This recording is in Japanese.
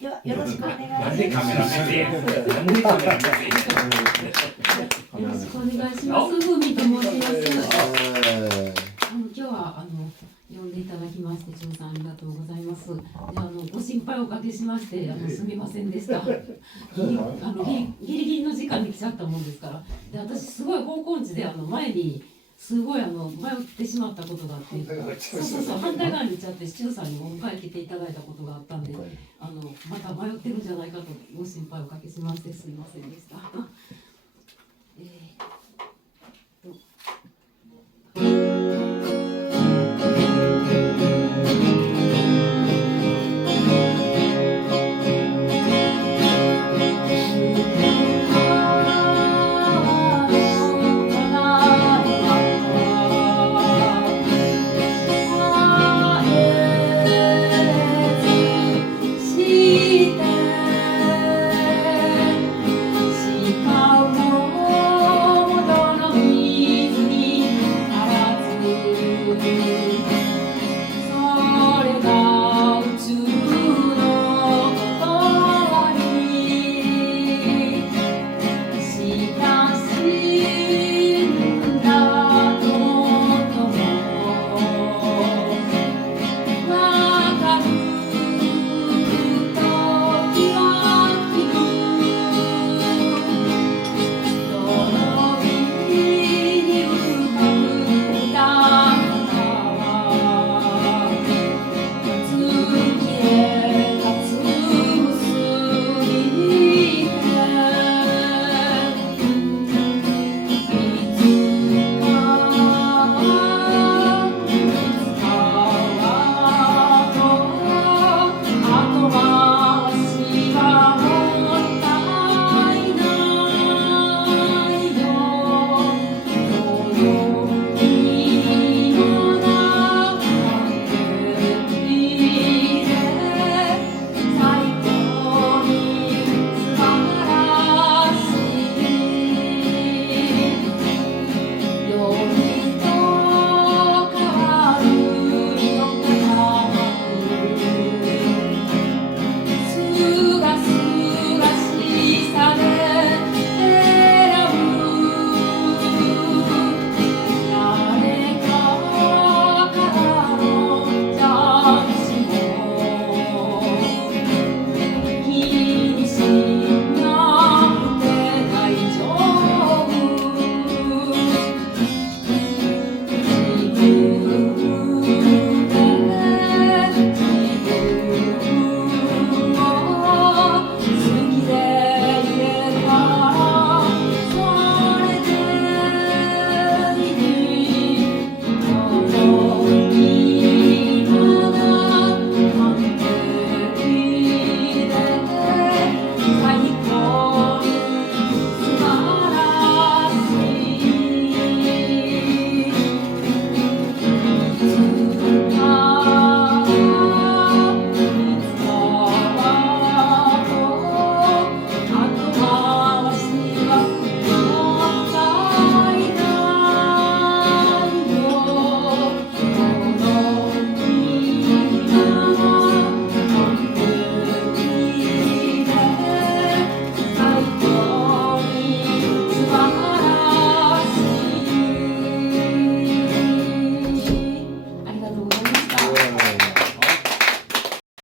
よろしくお願いします。なんでカメラ目線。なんでカメラ目線。よろしくお願いします。ふみと申します。今日は呼んでいただきまして長さんありがとうございます。でご心配おかけしましてすみませんでした。ギリギリの時間に来ちゃったもんですから。で私すごい方向音痴で前にすごい迷ってしまったことがあって、そう反対側に行っちゃって周さんにお迎え来ていただいたことがあったんで、また迷ってるんじゃないかとご心配おかけしましてすみませんでした。